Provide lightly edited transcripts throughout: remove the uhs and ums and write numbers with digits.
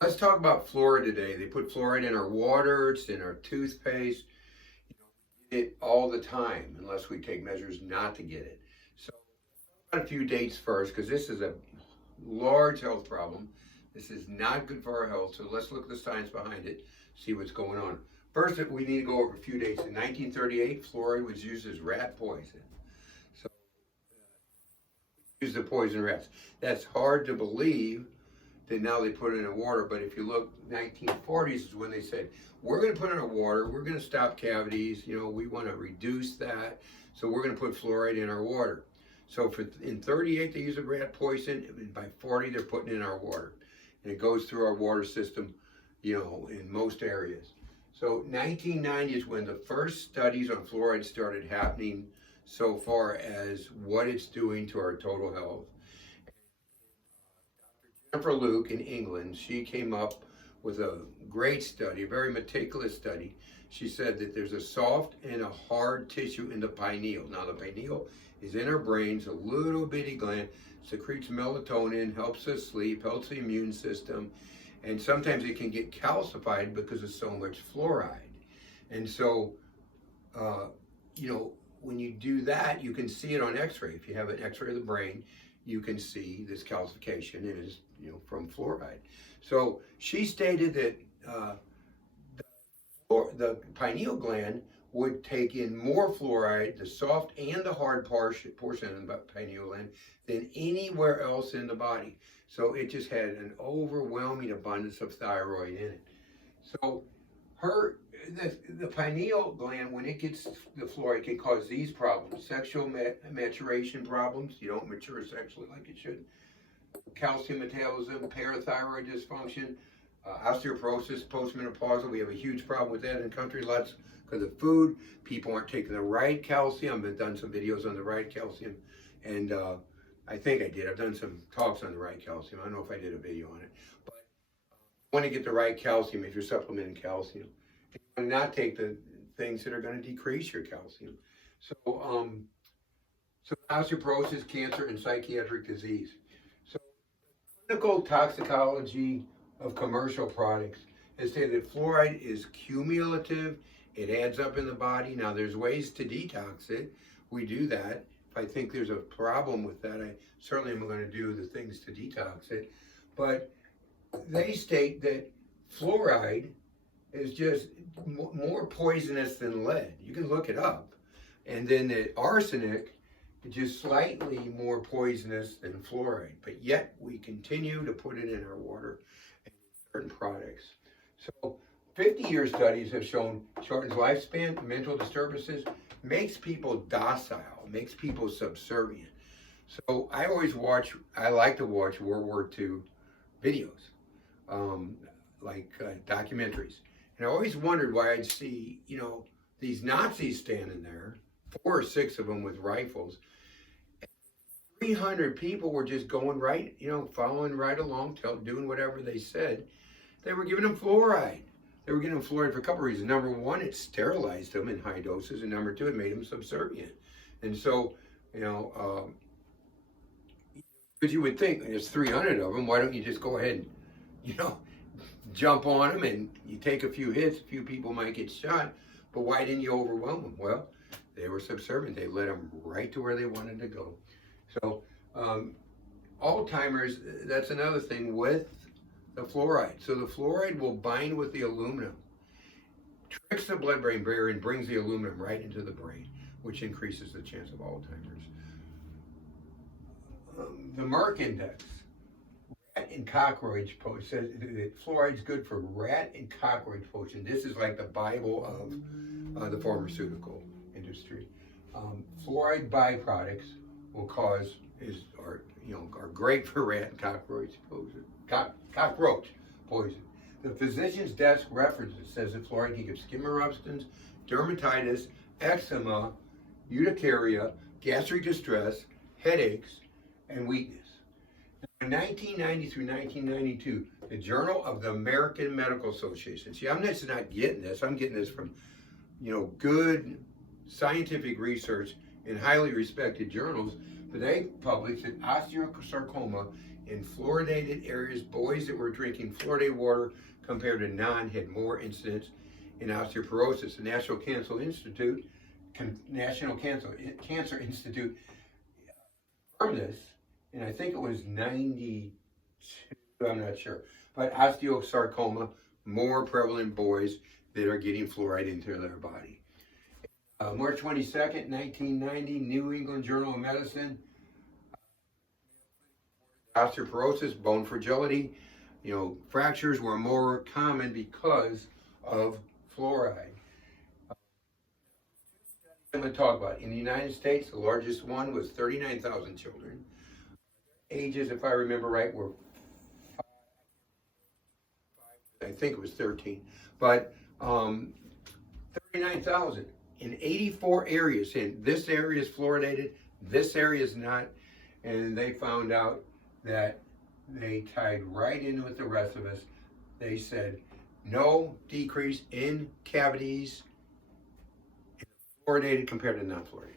Let's talk about fluoride today. They put fluoride in our water, it's in our toothpaste. We get it all the time unless we take measures not to get it. So, a few dates first because this is a large health problem. This is not good for our health. So, let's look at the science behind it, see what's going on. First, we need to go over a few dates. In 1938, fluoride was used as rat poison. So, use the poison rats. That's hard to believe that now they put it in the water. But if you look, 1940s is when they said, we're going to put it in our water, we're going to stop cavities, we want to reduce that, so we're going to put fluoride in our water. So in 38 they use a rat poison, and by 40 they're putting it in our water. And it goes through our water system, in most areas. So 1990 is when the first studies on fluoride started happening so far as what it's doing to our total health. For Luke in England, she came up with a great study, a very meticulous study. She said that there's a soft and a hard tissue in the pineal. Now, the pineal is in our brains, a little bitty gland, secretes melatonin, helps us sleep, helps the immune system, and sometimes it can get calcified because of so much fluoride. And so, when you do that, you can see it on x-ray. If you have an x-ray of the brain, you can see this calcification is, from fluoride. So she stated that the pineal gland would take in more fluoride, the soft and the hard portion of the pineal gland, than anywhere else in the body. So it just had an overwhelming abundance of thyroid in it. So the pineal gland, when it gets the fluoride, can cause these problems: sexual maturation problems. You don't mature sexually like it should. Calcium metabolism, parathyroid dysfunction, osteoporosis, postmenopausal. We have a huge problem with that in the country, lots because of food. People aren't taking the right calcium. I've done some videos on the right calcium, and I think I did. I've done some talks on the right calcium. I don't know if I did a video on it, but you want to get the right calcium if you're supplementing calcium. And not take the things that are going to decrease your calcium. So osteoporosis, cancer, and psychiatric disease. So clinical toxicology of commercial products has stated that fluoride is cumulative. It adds up in the body. Now, there's ways to detox it. We do that. If I think there's a problem with that, I certainly am going to do the things to detox it. But they state that fluoride is just more poisonous than lead. You can look it up. And then the arsenic is just slightly more poisonous than fluoride. But yet we continue to put it in our water and certain products. So 50-year studies have shown shortens lifespan, mental disturbances, makes people docile, makes people subservient. So I like to watch World War II videos, like documentaries. And I always wondered why I'd see, these Nazis standing there, 4 or 6 of them with rifles. 300 people were just going right, following right along, doing whatever they said. They were giving them fluoride. They were giving them fluoride for a couple of reasons. Number one, it sterilized them in high doses. And number two, it made them subservient. And so, because you would think there's 300 of them, why don't you just go ahead and, jump on them and you take a few hits, a few people might get shot, but why didn't you overwhelm them? Well, they were subservient. They led them right to where they wanted to go. So Alzheimer's, that's another thing with the fluoride. So the fluoride will bind with the aluminum, tricks the blood-brain barrier and brings the aluminum right into the brain, which increases the chance of Alzheimer's. The Merck index, rat and cockroach poison, says that fluoride is good for rat and cockroach poison. This is like the Bible of the pharmaceutical industry. Fluoride byproducts will are great for rat and cockroach poison. Cockroach poison. The physician's desk references says that fluoride can give skin eruptions, dermatitis, eczema, urticaria, gastric distress, headaches, and weakness. In 1990 through 1992, the Journal of the American Medical Association. See, I'm just not getting this. I'm getting this from, good scientific research in highly respected journals. But they published that osteosarcoma In fluoridated areas, boys that were drinking fluoridated water compared to non had more incidence in osteoporosis. The National Cancer Institute confirmed this, and I think it was 92, I'm not sure. But osteosarcoma, more prevalent in boys that are getting fluoride into their body. March 22nd, 1990, New England Journal of Medicine, osteoporosis, bone fragility, fractures were more common because of fluoride. I'm going to talk about in the United States, the largest one was 39,000 children. Ages, if I remember right, were I think it was 13, but 39,000 in 84 areas. And this area is fluoridated, this area is not, and they found out that they tied right in with the rest of us. They said no decrease in cavities fluoridated compared to non-fluoridated.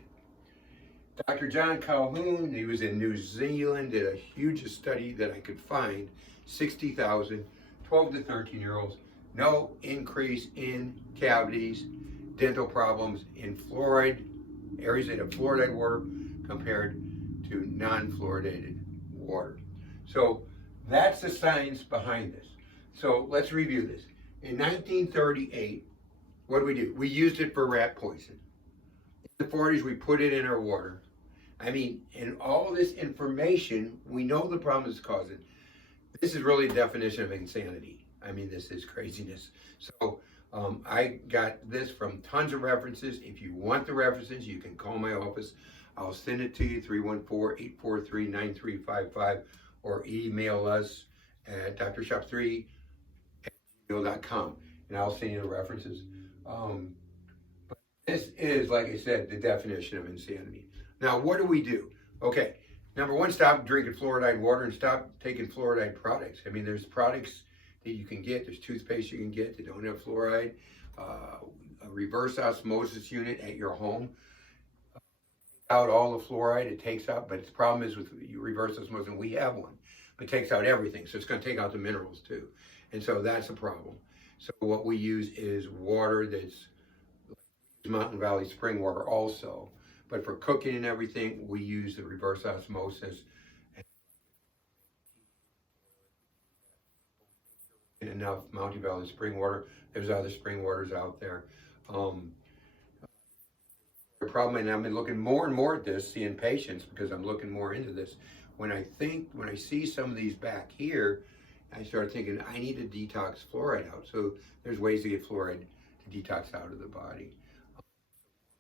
Dr. John Calhoun, he was in New Zealand, did a huge study that I could find, 60,000, 12 to 13-year-olds, no increase in cavities, dental problems in fluoride, areas that have fluoridated water compared to non-fluoridated water. So that's the science behind this. So let's review this. In 1938, what do? We used it for rat poison. In the 40s, we put it in our water. I mean, and all this information, we know the problem is causing. This is really a definition of insanity. I mean, this is craziness. So I got this from tons of references. If you want the references, you can call my office. I'll send it to you, 314-843-9355, or email us at drshop3@gmail.com, and I'll send you the references. But this is, like I said, the definition of insanity. Now, what do? Okay, number one, stop drinking fluoride water and stop taking fluoride products. I mean, there's products that you can get. There's toothpaste you can get that don't have fluoride. A reverse osmosis unit at your home. Out all the fluoride, it takes out, but the problem is with reverse osmosis, and we have one, but it takes out everything, so it's going to take out the minerals too, and so that's a problem. So what we use is water that's Mountain Valley spring water also, but for cooking and everything, we use the reverse osmosis. And enough Mountain Valley spring water. There's other spring waters out there. The problem, and I've been looking more and more at this, seeing patients, because I'm looking more into this. When I see some of these back here, I started thinking I need to detox fluoride out. So there's ways to get fluoride to detox out of the body.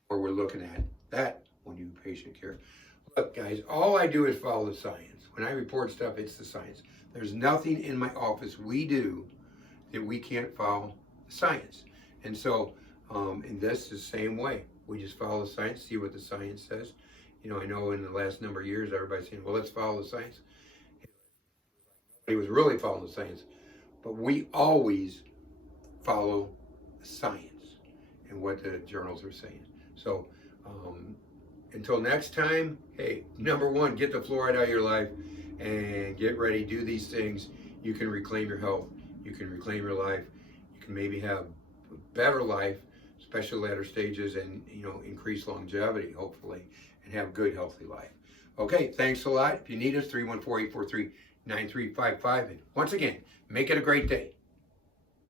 Or we're looking at that when you do patient care. Look, guys, all I do is follow the science. When I report stuff, it's the science. There's nothing in my office we do that we can't follow the science. And so, in this is the same way. We just follow the science, see what the science says. I know in the last number of years, everybody's saying, well, let's follow the science. He was really following the science. But we always follow science and what the journals are saying. So, until next time, hey, number one, get the fluoride out of your life and get ready, do these things. You can reclaim your health. You can reclaim your life. You can maybe have a better life, especially later stages, and increase longevity, hopefully, and have good, healthy life. Okay, thanks a lot. If you need us, 314-843-9355. And once again, make it a great day.